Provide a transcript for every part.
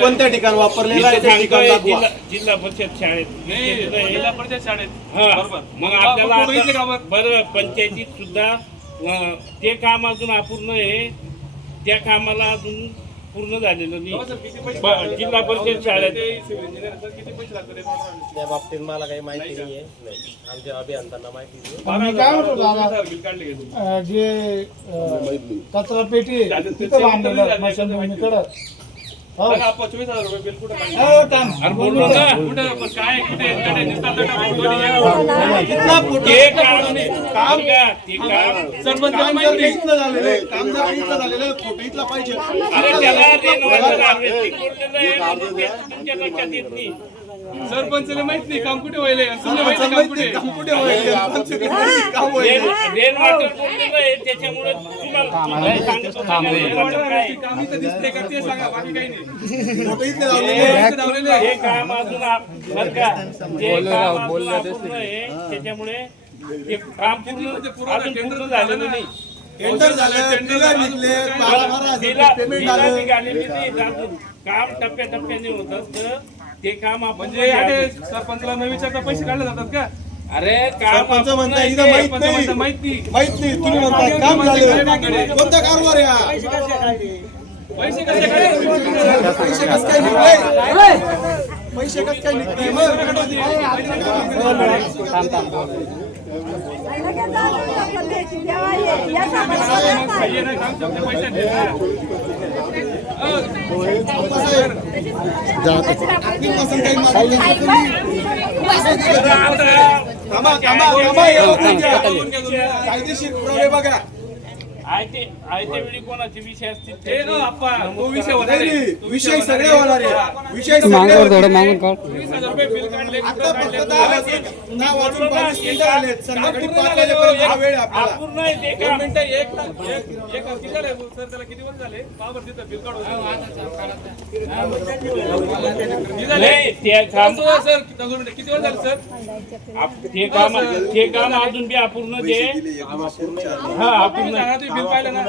कोणत्या ठिकाणी वापरलेला आहे ते ठिकाण दाखवा. जिल्हा परिषद शाळेत जिल्हा परिषद शाळेत बरोबर. मग आपल्याला बरं पंचायतीत सुद्धा ते काम अजून अपूर्ण आहे. त्या कामाला अजून पूर्ण झालेलं नाही. जिल्हा परिषद शाळेत किती पैसे लागतात त्या बाबतीत मला काही माहिती नाहीये. आमच्या अभियंत्यांना माहिती नाही. मी काय म्हणतो दादा, जे कचरा पेटी आहे तिथं बांधलेलं स्मशानभूमीकडं. हो. 24,000 रुपये बिल कुठं काढलं? हो, थांब. कुठं काय कुठे सरपंचाला माहिती नाही. इथलं झालेलं आहे. काम जर इथलं झालेलं आहे, फोटो इथला पाहिजे. सरपंचाला माहित नाही काम कुठे व्हायले, काम कुठे काम कुठे व्हायचे? काम व्हायचे. त्याच्यामुळे काम इथं दिसते का ते सांगा, बाकी काही नाही. फोटो इथले लावलेले आहे. हे काम अजून बरं का जे काम अजून अपूर्ण आहे. त्याच्यामुळे हे काम अजून पूर्ण झालेलं नाही. टेंडर झालं, बिलं निघले, पेमेंट झालं. निघालेली नाही अजून. काम टप्प्याटप्प्याने होत असतं. ते काम आपण म्हणजे याने सरपंचाला न विचारता पैसे काढले जातात का? अरे काम सरपंच म्हणता इथं माहित नाही. माहित नाही. माहित नाही. तुम्ही म्हणता काम झालं. कोणता कारभार आहे हा? पैसे कसे काढले? पैसे कसं काय निघले? पैसे कसं काय निघले? कायदेशीर पुरावे बघा. आयत्या वेळी कोणाचे विषय असतील हे ना आप्पा, तो विषय होता रे. विषय सगळे होणार आहे. विषय सगळे 20,000 रुपये बिल काढले. आता फक्त 10 वाजून 22 मिनिटं आलेत. संध्याकाळी 5 वाजेपर्यंत हा वेळ आहे आपल्याला. अपूर्ण आहे ते दोन काम. मिनिटं एक किती झाले सर, त्याला किती वर्ष झाले? बाबर तिथं बिल काढून नाही, ते काम सर किती वर्ष झाले सर? ते काम अजून बी अपूर्ण ते हा अपूर्ण आहे. बिल पाहिलं ना?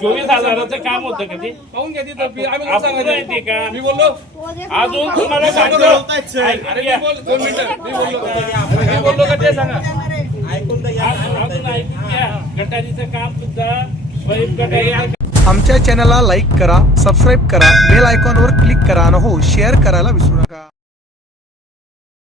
24,000चं काम होतं का ते? पाहून घ्या तिथं बिल. आम्ही अपूर्ण आहे ते काम. मी बोललो अजून तुम्हाला सांगतो अरे मी बोल 2 मिनिटं मी बोललो का ते सांगा. अजून ऐकून घ्या. गटारीचं काम सुद्धा स्वयं गटारी. आमच्या चॅनलला लाईक करा, सबस्क्राईब करा, बेल आयकॉनवर क्लिक करा आणि हो शेअर करायला विसरू नका.